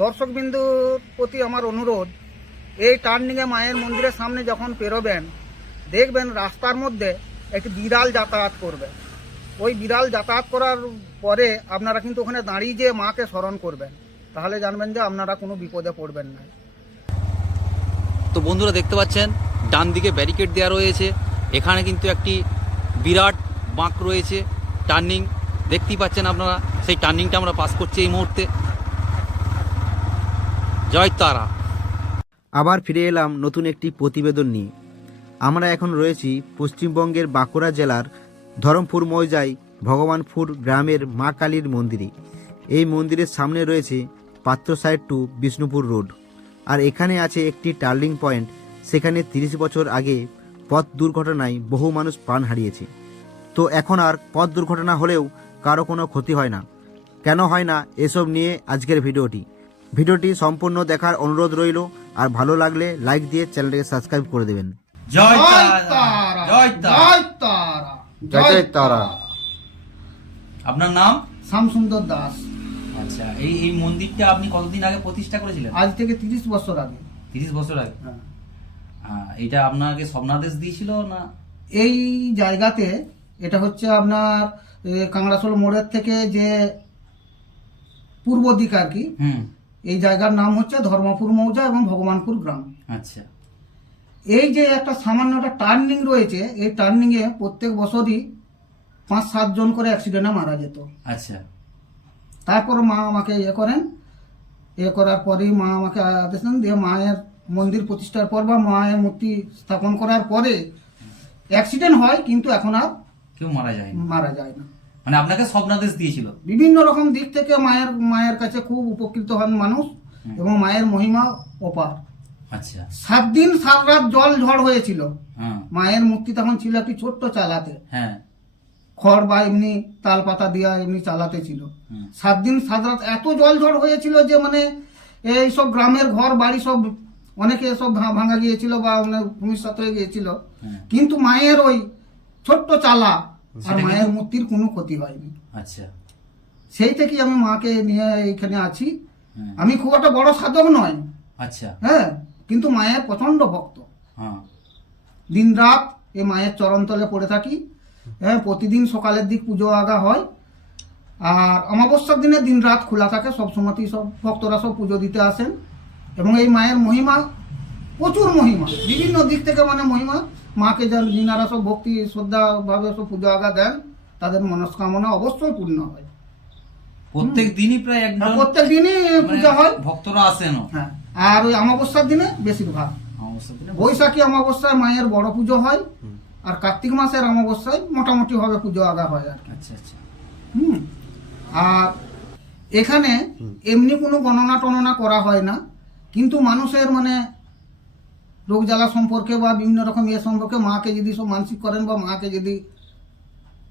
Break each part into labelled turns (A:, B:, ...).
A: দর্শকবিন্দুর প্রতি আমার অনুরোধ, এই টার্নিংয়ে মায়ের মন্দিরের সামনে যখন পেরোবেন, দেখবেন রাস্তার মধ্যে একটি বিড়াল যাতায়াত করবে। ওই বিড়াল যাতায়াত করার পরে আপনারা কিন্তু ওখানে দাঁড়িয়ে যেয়ে মাকে স্মরণ করবেন। তাহলে জানবেন যে আপনারা কোনো বিপদে পড়বেন না।
B: তো বন্ধুরা দেখতে পাচ্ছেন, ডান দিকে ব্যারিকেড দেওয়া রয়েছে। এখানে কিন্তু একটি বিরাট বাঁক রয়েছে। টার্নিং দেখতেই পাচ্ছেন আপনারা, সেই টার্নিংটা আমরা পাস করছি এই মুহূর্তে। জয় তারা।
C: আবার ফিরে এলাম নতুন একটি প্রতিবেদন নিয়ে। আমরা এখন রয়েছি পশ্চিমবঙ্গের বাঁকুড়া জেলার ধরমপুর মৌজায় ভগবানপুর গ্রামের মা কালীর মন্দিরে। এই মন্দিরের সামনে রয়েছে পাত্র সাইড টু বিষ্ণুপুর রোড। আর এখানে আছে একটি টার্লিং পয়েন্ট, সেখানে তিরিশ বছর আগে পথ দুর্ঘটনায় বহু মানুষ প্রাণ হারিয়েছে। তো এখন আর পথ দুর্ঘটনা হলেও কারও কোনো ক্ষতি হয় না। কেন হয় না, এসব নিয়ে আজকের ভিডিওটি। ভিডিওটি সম্পূর্ণ দেখার অনুরোধ রইল আর ভালো লাগলে লাইক দিয়ে চ্যানেলটিকে সাবস্ক্রাইব করে দেবেন।
B: জয়
A: জয়
B: তারা জয়
A: জয়।
B: আপনার নাম?
A: শ্যামসুন্দর দাস।
B: আচ্ছা এই এই মন্দিরটা আপনি কতদিন আগে প্রতিষ্ঠা করেছিলেন?
A: আজ থেকে তিরিশ বছর আগে।
B: তিরিশ বছর আগে?
A: হ্যাঁ।
B: এটা আপনাকে স্বপ্নাদেশ দিয়েছিল না?
A: এই জায়গাতে এটা হচ্ছে আপনার এ, কাংড়াশোল মোড়ের থেকে যে পূর্ব দিক আর কি
B: হুম।
A: এই জায়গার নাম হচ্ছে ধর্মপুর মৌজা এবং ভগবানপুর গ্রাম।
B: আচ্ছা।
A: এই যে একটা সামান্য একটা টার্নিং রয়েছে এই টার্নিংয়ে প্রত্যেক বছরই পাঁচ সাতজন করে অ্যাক্সিডেন্টে মারা যেত।
B: আচ্ছা।
A: তারপর মা আমাকে ইয়ে করেন। ইয়ে করার পরেই মা আমাকে আদেশ দেন দিয়ে মায়ের মন্দির প্রতিষ্ঠার পর বা মায়ের মূর্তি স্থাপন করার পরে অ্যাক্সিডেন্ট হয় কিন্তু এখন আর
B: কেউ মারা যায়
A: মারা যায় না।
B: মানে আপনাকে স্বপ্নাদেশ দিয়েছিল।
A: বিভিন্ন রকম দিক থেকে মায়ের মায়ের কাছে খুব উপকৃত হন মানুষ এবং মায়ের মহিমা অপার।
B: আচ্ছা।
A: সাত দিন সাত রাত জল ঝড় হয়েছিল।
B: হ্যাঁ
A: মায়ের মূর্তি তখন ছিল একটি ছোট্ট চালাতে।
B: হ্যাঁ।
A: খড় বা এমনি তাল পাতা দিয়া এমনি চালাতে ছিল। সাত দিন সাত রাত এত জল ঝড় হয়েছিল যে মানে এই সব গ্রামের ঘর বাড়ি সব অনেকে সব ভাঙা গিয়েছিল বা অনেক ভূমিষ্যৎ হয়ে গিয়েছিল। কিন্তু মায়ের ওই ছোট্ট চালা আর মায়ের মূর্তির কোনো ক্ষতি হয়নি।
B: আচ্ছা।
A: সেই থেকেই আমি মাকে নিয়ে এইখানে আছি।
B: হ্যাঁ।
A: আমি খুব একটা বড় সাধক নয়।
B: আচ্ছা।
A: হ্যাঁ কিন্তু মায়ের প্রচণ্ড ভক্ত।
B: হ্যাঁ।
A: দিন রাত এই মায়ের চরণতলে পড়ে থাকি। হ্যাঁ প্রতিদিন সকালের দিক পুজো আগা হয়। আর অমাবস্যার দিনে দিন রাত খোলা থাকে সব সময়তেই সব ভক্তরা সব পুজো দিতে আসেন। এবং এই মায়ের মহিমা প্রচুর মহিমা। বিভিন্ন দিক থেকে মানে মহিমা। মাকে যান যিনারা সব ভক্তি শ্রদ্ধাভাবে সব পুজো আগা দেন তাদের মনস্কামনা অবশ্যই পূর্ণ হয়।
B: প্রত্যেক দিনই প্রায় একজন
A: আর প্রত্যেক দিনই
B: মানে
A: পূজা হয়।
B: ভক্তরা আসেনও
A: হ্যাঁ আর ওই অমাবস্যার দিনে বেশিরভাগ। বৈশাখী অমাবস্যায় মায়ের বড় পুজো হয় আর কার্তিক মাসের অমাবস্যায় মোটামুটি ভাবে পুজো আগা হয় আর
B: আচ্ছা আচ্ছা।
A: হুম আর এখানে এমনি কোনো গণনা টননা করা হয় না কিন্তু মানুষের মানে রোগ জ্বালা সম্পর্কে বা বিভিন্ন রকম ইয়ে সম্পর্কে মাকে যদি সব মানসিক করেন বা মাকে যদি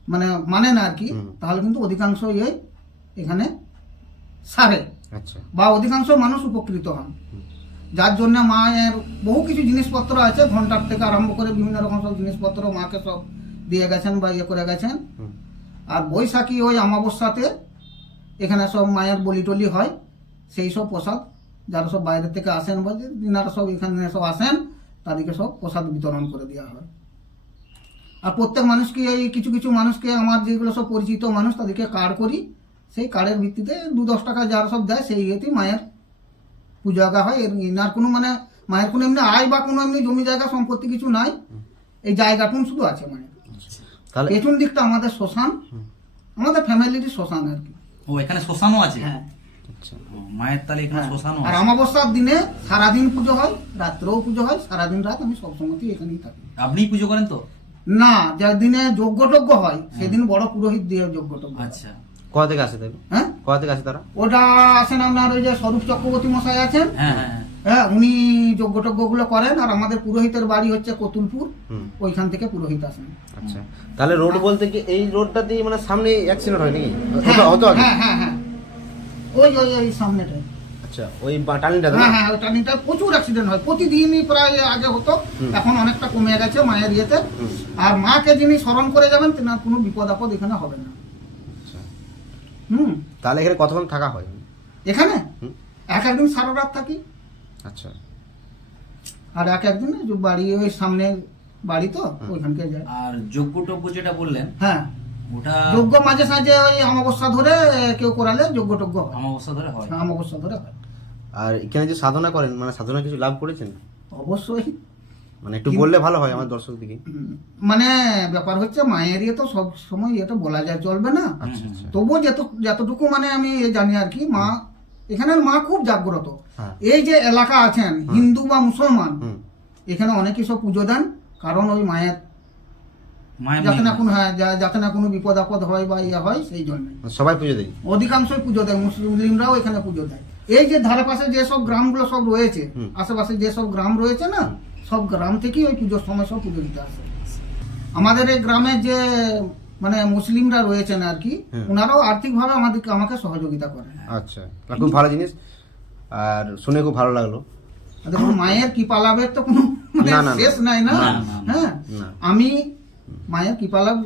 A: মানে মানেন আর কি তাহলে কিন্তু অধিকাংশ ইয়ে এখানে সারে।
C: আচ্ছা।
A: বা অধিকাংশ মানুষ উপকৃত হন। যার জন্য মায়ের বহু কিছু জিনিসপত্র আছে ঘণ্টার থেকে আরম্ভ করে বিভিন্ন রকম সব জিনিসপত্র মাকে সব দিয়ে গেছেন বা ইয়ে করে গেছেন। আর বৈশাখী ওই অমাবস্যাতে এখানে সব মায়ের বলি টলি হয় সেই সব প্রসাদ যারা সব বাইরে থেকে আসেন বা যে যিনারা সব এখানে সব আসেন তাদেরকে সব প্রসাদ বিতরণ করে দেওয়া হয়। আর প্রত্যেক মানুষকে এই কিছু কিছু মানুষকে আমার যেগুলো সব পরিচিত মানুষ তাদেরকে কার্ড করি। সেই কার্ডের ভিত্তিতে দু দশ টাকা যারা সব দেয় সেই ইয়েতেই মায়ের পুজো আগা হয়। এর ইনার কোনো মানে মায়ের কোনো এমনি আয় বা কোনো এমনি জমি জায়গা সম্পত্তি কিছু নাই। এই জায়গাটুন শুধু আছে মায়ের।
C: তাহলে
A: পেছন দিকটা আমাদের শ্মশান আমাদের ফ্যামিলির শ্মশান আর কি।
B: ও এখানে শ্মশানও আছে?
A: হ্যাঁ।
C: আচ্ছা
B: মায়ের তাহলে এখানে
A: হ্যাঁ।
B: শ্মশানও
A: আর অমাবস্যার দিনে সারাদিন পুজো হয় রাত্রেও পুজো হয় সারাদিন রাত আমি সবসময়তেই এখানেই থাকি।
B: আপনিই পুজো করেন তো?
A: না যার দিনে যজ্ঞ টজ্ঞ হয়। সেদিন বড় পুরোহিত দিয়ে টজ্ঞ হয়।
B: আচ্ছা।
C: কোথা থেকে আসে তাই?
A: হ্যাঁ?
C: কোথা থেকে আসে তারা?
A: ওটা আছেন আপনার ওই যে স্বরূপ চক্রবর্তী মশাই আছেন?
B: হ্যাঁ হ্যাঁ হ্যাঁ।
A: হ্যাঁ উনি যজ্ঞগুলো করেন আর আমাদের পুরোহিতের বাড়ি হচ্ছে কতুলপুর
C: হুম।
A: ওইখান থেকে পুরোহিত আসেন।
C: আচ্ছা। তাহলে রোড বলতে কি এই রোডটা দিয়ে মানে সামনে অ্যাক্সিডেন্ট হয় নাকি?
A: হ্যাঁ হ্যাঁ হ্যাঁ হ্যাঁ। ওই ওই ওই সামনেটাই
C: আচ্ছা ওই টার্নিংটা
A: হ্যাঁ হ্যাঁ ওই টার্নিংটা প্রচুর অ্যাক্সিডেন্ট হয়। প্রতিদিনই প্রায় আগে হতো এখন অনেকটা কমে গেছে মায়ের ইয়েতে। আর মাকে যিনি স্মরণ করে যাবেন তেনার কোনো বিপদ আপদ এখানে হবে না।
C: আচ্ছা।
A: হুম।
C: তাহলে এখানে কতক্ষণ থাকা হয়?
A: এখানে? এক একদিন সারা রাত থাকি।
C: আচ্ছা।
A: আর এক একদিন যে বাড়ি ওই সামনে বাড়ি তো ওইখানকে
B: আর যজ্ঞ টজ্ঞ যেটা বললেন
A: হ্যাঁ।
B: ওটা
A: যোগ্য মাঝে সাঝে ওই অমাবস্যা ধরে কেউ করালে যোগ্য টোগ্য হয়।
B: অমাবস্যা ধরে হয়।
A: হ্যাঁ, অমাবস্যা ধরে হয়।
C: আর এখানে যে সাধনা করেন মানে সাধনা কিছু লাভ করেছেন?
A: অবশ্যই।
C: মানে একটু বললে ভালো হয় আমার দর্শক দিকে
A: মানে ব্যাপার হচ্ছে মায়ের ইয়ে তো সব সময় এটা বলা যায় চলবে না।
C: আচ্ছা আচ্ছা।
A: তবুও যত যতটুকু মানে আমি জানি আর কি মা এখানের মা খুব জাগ্রত।
C: হ্যাঁ।
A: এই যে এলাকা আছেন হিন্দু বা মুসলমান এখানে অনেকেই সব পুজো দেন কারণ ওই মায়ের যাতে না কোনো হ্যাঁ যা- যাতে না কোনো বিপদ আপদ হয় বা ইয়ে হয় সেই জন্য।
C: সবাই পুজো দেয়?
A: অধিকাংশই পুজো দেয় মুসলিমরাও এখানে পুজো দেয়। এই যে ধারে পাশে যে সব গ্রামগুলো সব রয়েছে আশেপাশে যে সব গ্রাম রয়েছে না সব গ্রাম থেকেই ওই পুজোর সময় সব পুজো দিতে আসে। আমাদের এই গ্রামে যে মানে মুসলিমরা রয়েছেন আর কি ওনারাও আর্থিকভাবে আমাদেরকে আমাকে সহযোগিতা করেন।
C: আচ্ছা। খুব ভালো জিনিস। আর শুনে খুব ভালো লাগল।
A: দেখুন মায়ের কি পালাবের তো কোনো মানে। শেষ নাই না। হ্যাঁ। আমি মায়ের কৃপালাভ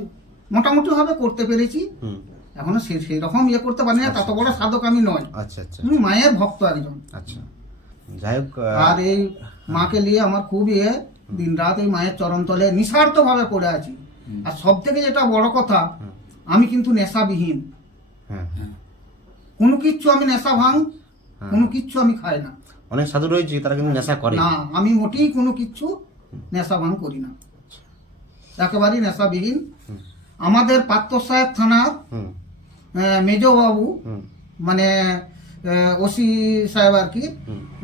A: মোটামুটি ভাবে করতে পেরেছি। এখনও সে সেই রকম ইয়ে করতে পারি না তত বড় সাধক আমি নয়।
C: আচ্ছা আচ্ছা।
A: মায়ের ভক্ত একজন।
C: আচ্ছা। যাই হোক
A: আর এই মাকে নিয়ে আমার খুব ইয়ে। দিন রাত এই মায়ের চরণ তলে নিঃস্বার্থ ভাবে পড়ে আছি। আর সব থেকে যেটা বড় কথা আমি কিন্তু নেশাবিহীন।
C: হ্যাঁ
A: কোনো কিচ্ছু আমি নেশা ভাঙ
C: হ্যাঁ।
A: কোনো কিচ্ছু আমি খাই না।
C: অনেক সাধু রয়েছে তারা কিন্তু নেশা করে।
A: না আমি মোটেই কোনো কিচ্ছু নেশা ভাঙ করি না। একেবারেই নেশাবিহীন। আমাদের পাত্র সাহেব থানার মেজবাবু মানে ওসি সাহেব আর কি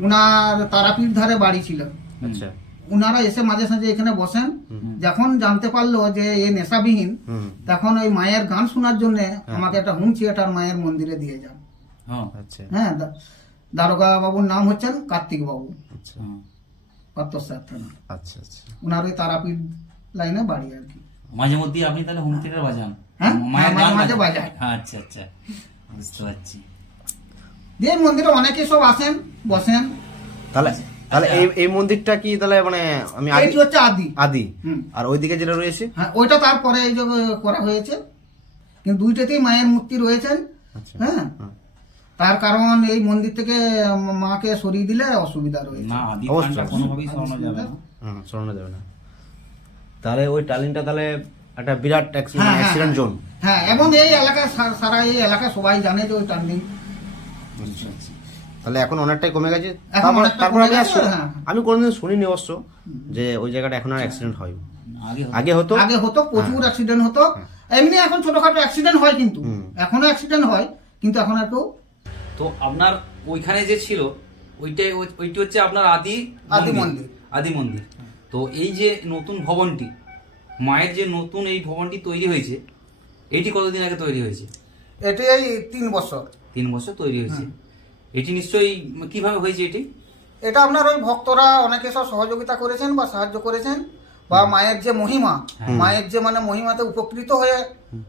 A: উনার তারাপীঠ ধারে বাড়ি ছিল।
C: আচ্ছা।
A: উনারা এসে মাঝে সাঝে এখানে বসেন। যখন জানতে পারল যে এ নেশাবিহীন তখন ওই মায়ের গান শোনার জন্য আমাকে একটা হোম থিয়েটার মায়ের মন্দিরে দিয়ে যান।
B: হ্যাঁ,
C: আচ্ছা।
A: হ্যাঁ দারোগা বাবুর নাম হচ্ছেন কার্তিক বাবু
C: আচ্ছা।
B: হ্যাঁ।
A: থানা।
C: আচ্ছা আচ্ছা।
A: উনার ওই তারাপীঠ লাইনে বাড়ি আর কি।
B: মাঝে মধ্যে আপনি তাহলে হোম থিয়েটার বাজান।
A: হ্যাঁ? হ্যাঁ, মাঝে মাঝে।
B: হ্যাঁ, আচ্ছা আচ্ছা। বুঝতে পারছি।
A: যে মন্দিরে অনেকে সব আসেন বসেন।
C: তাহলে তাহলে এই এই মন্দিরটা কি তাহলে মানে আমি আদি
A: হচ্ছে আদি।
C: আদি।
A: হুম।
C: আর ওইদিকে যেটা রয়েছে?
A: হ্যাঁ ওইটা তারপরে এই যে করা হয়েছে। কিন্তু দুইটাতেই মায়ের মূর্তি রয়েছেন
C: আচ্ছা।
A: হ্যাঁ? তার কারণ এই মন্দির থেকে মাকে সরিয়ে দিলে অসুবিধা রয়েছে।
B: না আদি কোনোভাবেই সরানো যাবে না।
C: হুম সরানো যাবে না। তাহলে ওই টালিনটা তাহলে একটা বিরাট
A: হ্যাঁ, হ্যাঁ,
C: অ্যাক্সিডেন্ট জোন
A: হ্যাঁ এবং এই এলাকা সারা এই এলাকা সবাই জানে যে ওই টার্নিং
C: তাহলে এখন অনেকটাই কমে গেছে। তারপর আমি
A: হ্যাঁ।
C: আমি কোনোদিন শুনিনি অবশ্য যে ওই জায়গাটা এখন আর অ্যাক্সিডেন্ট হয়।
B: আগে হতো।
C: আগে হতো?
A: প্রচুর অ্যাক্সিডেন্ট হতো। এমনি এখন ছোটখাটো অ্যাক্সিডেন্ট হয় কিন্তু। এখনও অ্যাক্সিডেন্ট হয় কিন্তু এখন আর কেউ
B: তো আপনার ওইখানে যে ছিল ওইটাই ওই- ওইটি হচ্ছে আপনার আদি
A: আদি মন্দির।
B: আদি মন্দির। তো এই যে নতুন ভবনটি মায়ের যে নতুন এই ভবনটি তৈরি হয়েছে এটি কতদিন আগে তৈরি হয়েছে?
A: এটি এই তিন বছর।
B: তিন বছর তৈরি হয়েছে। এটি নিশ্চয়ই কীভাবে হয়েছে এটি?
A: এটা আপনার ওই ভক্তরা অনেকে সব সহযোগিতা করেছেন বা সাহায্য করেছেন বা মায়ের যে মহিমা মায়ের যে মানে মহিমাতে উপকৃত হয়ে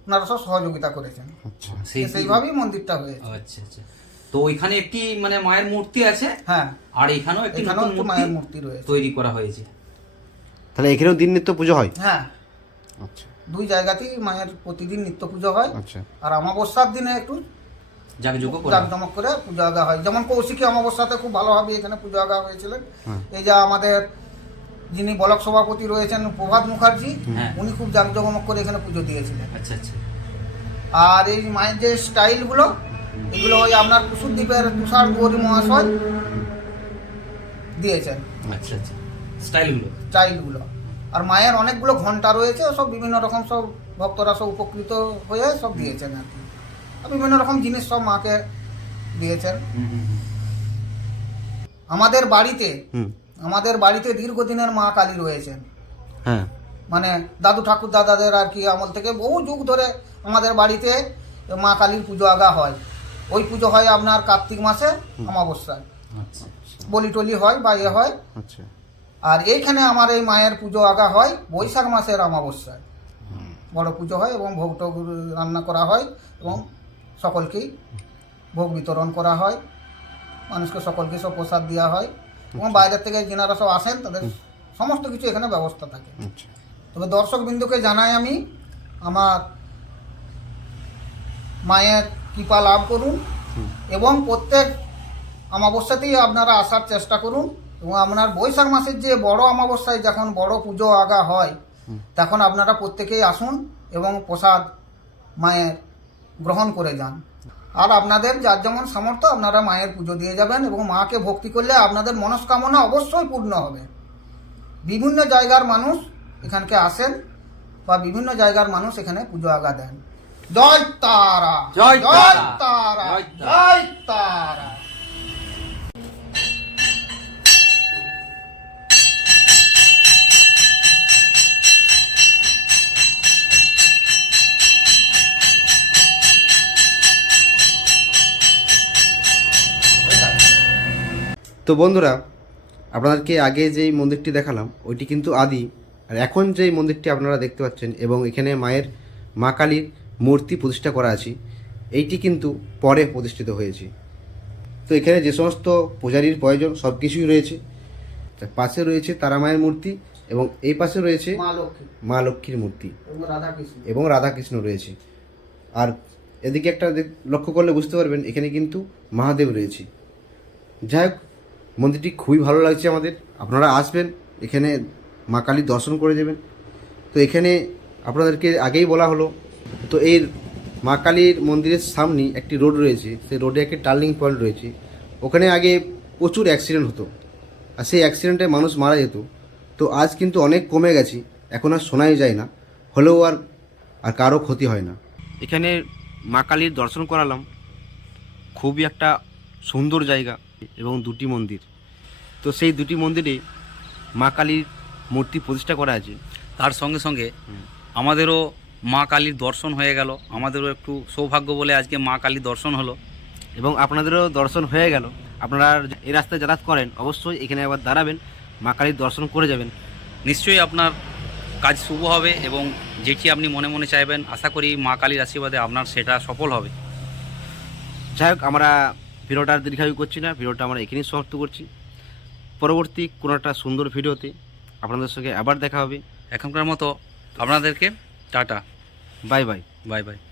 A: ওনারা সব সহযোগিতা করেছেন।
C: আচ্ছা।
A: সেইভাবেই মন্দিরটা হয়েছে।
B: আচ্ছা আচ্ছা। তো ওইখানে একটি মানে মায়ের মূর্তি আছে
A: হ্যাঁ।
B: আর এখানেও একটি নতুন
A: মায়ের মূর্তি রয়েছে।
B: তৈরি করা হয়েছে।
C: তাহলে এখানেও দিন নিত্য পুজো হয়?
A: হ্যাঁ।
C: আচ্ছা।
A: দুই জায়গাতেই মায়ের প্রতিদিন নিত্য পুজো হয়।
C: আচ্ছা।
A: আর অমাবস্যার দিনে একটু। জাঁকজমক করে। পুজো আগা হয়। যেমন কৌশিকী অমাবস্যাতে খুব ভালোভাবে এখানে পুজো আগা হয়েছিলেন।
C: হ্যাঁ।
A: এই যে আমাদের যিনি ব্লক সভাপতি রয়েছেন প্রভাত মুখার্জি
B: হ্যাঁ।
A: উনি খুব জাঁকজমক করে এখানে পুজো দিয়েছিলেন।
B: আচ্ছা আচ্ছা।
A: আর এই মায়ের যে স্টাইলগুলো এগুলো ওই আপনার কুসুদ্বীপের তুষার গৌরী মহাশয় দিয়েছেন।
B: আচ্ছা আচ্ছা। স্টাইলগুলো?
A: স্টাইলগুলো। আর মায়ের অনেকগুলো ঘণ্টা রয়েছে সব বিভিন্ন রকম সব ভক্তরা সব উপকৃত হয়ে সব দিয়েছেন আর কি। বিভিন্ন রকম জিনিস সব মাকে দিয়েছেন। আমাদের বাড়িতে আমাদের বাড়িতে দীর্ঘদিনের মা কালী রয়েছেন।
C: হ্যাঁ।
A: মানে দাদু ঠাকুর দাদাদের আর কি আমল থেকে বহু যুগ ধরে আমাদের বাড়িতে মা কালীর পুজো আগা হয়। ওই পুজো হয় আপনার কার্তিক মাসে অমাবস্যায়।
B: আচ্ছা
A: বলি টলি হয় বা ইয়ে হয়।
C: আচ্ছা।
A: আর এইখানে আমার এই মায়ের পুজো আগা হয় বৈশাখ মাসের অমাবস্যায়। বড় পুজো হয় এবং ভোগ টোগ রান্না করা হয় এবং সকলকেই ভোগ বিতরণ করা হয়। মানুষকে সকলকে সব প্রসাদ দেওয়া হয় এবং বাইরের থেকে যেনারা সব আসেন তাদের সমস্ত কিছু এখানে ব্যবস্থা থাকে।
C: আচ্ছা।
A: তবে দর্শক বিন্দুকে জানাই আমি আমার মায়ের কৃপা লাভ করুন এবং প্রত্যেক অমাবস্যাতেই আপনারা আসার চেষ্টা করুন। এবং আপনার বৈশাখ মাসের যে বড় অমাবস্যায় যখন বড় পুজো আগা হয় তখন আপনারা প্রত্যেকেই আসুন এবং প্রসাদ মায়ের গ্রহণ করে যান। আর আপনাদের যার যেমন সামর্থ্য আপনারা মায়ের পুজো দিয়ে যাবেন এবং মাকে ভক্তি করলে আপনাদের মনস্কামনা অবশ্যই পূর্ণ হবে। বিভিন্ন জায়গার মানুষ এখানকে আসেন বা বিভিন্ন জায়গার মানুষ এখানে পুজো আগা দেন। জয় তারা!
B: জয় তারা,
A: তারা!
B: জয় তারা।
A: জয় তারা!
C: তো বন্ধুরা আপনাদেরকে আগে যেই মন্দিরটি দেখালাম ওইটি কিন্তু আদি। আর এখন যেই মন্দিরটি আপনারা দেখতে পাচ্ছেন এবং এখানে মায়ের মা কালীর মূর্তি প্রতিষ্ঠা করা আছে এইটি কিন্তু পরে প্রতিষ্ঠিত হয়েছে। তো এখানে যে সমস্ত পূজারীর প্রয়োজন সব কিছুই রয়েছে। তার পাশে রয়েছে তারা মায়ের মূর্তি এবং এই পাশে রয়েছে
A: মা
C: লক্ষ্মীর মূর্তি।
A: এবং রাধাকৃষ্ণ।
C: রয়েছে। আর এদিকে একটা লক্ষ্য করলে বুঝতে পারবেন এখানে কিন্তু মহাদেব রয়েছে। যাই হোক মন্দিরটি খুবই ভালো লাগছে আমাদের। আপনারা আসবেন, এখানে মা কালীর দর্শন করে যাবেন তো এখানে আপনাদেরকে আগেই বলা হলো, তো এই মা কালীর মন্দিরের সামনে একটি রোড রয়েছে। সেই রোডে একটি টার্নিং পয়েন্ট রয়েছে। ওখানে আগে প্রচুর অ্যাক্সিডেন্ট হতো। আর সেই অ্যাক্সিডেন্টে মানুষ মারা যেত। তো আজ কিন্তু অনেক কমে গেছে। এখন আর শোনাই যায় না। হলেও আর আর কারও ক্ষতি হয় না। এখানে মা কালীর দর্শন করালাম। খুবই একটা সুন্দর জায়গা এবং দুটি মন্দির। তো সেই দুটি মন্দিরে মা কালীর মূর্তি প্রতিষ্ঠা করা আছে।
B: তার সঙ্গে সঙ্গে আমাদেরও মা কালীর দর্শন হয়ে গেল। আমাদেরও একটু সৌভাগ্য বলে আজকে মা কালীর দর্শন হলো।
C: এবং আপনাদেরও দর্শন হয়ে গেল। আপনারা এই রাস্তায় যাতায়াত করেন অবশ্যই এখানে একবার দাঁড়াবেন মা কালীর দর্শন করে যাবেন।
B: নিশ্চয়ই আপনার কাজ শুভ হবে এবং যেটি আপনি মনে মনে চাইবেন আশা করি মা কালীর আশীর্বাদে আপনার সেটা সফল হবে।
C: যাই হোক আমরা ভিডিওটা আর দীর্ঘায়ু করছি না ভিডিওটা আমরা এখানেই সমাপ্ত করছি। পরবর্তী কোনো একটা সুন্দর ভিডিওতে আপনাদের সঙ্গে আবার দেখা হবে।
B: এখনকার মতো আপনাদেরকে tata.
C: Bye bye.
B: Bye bye.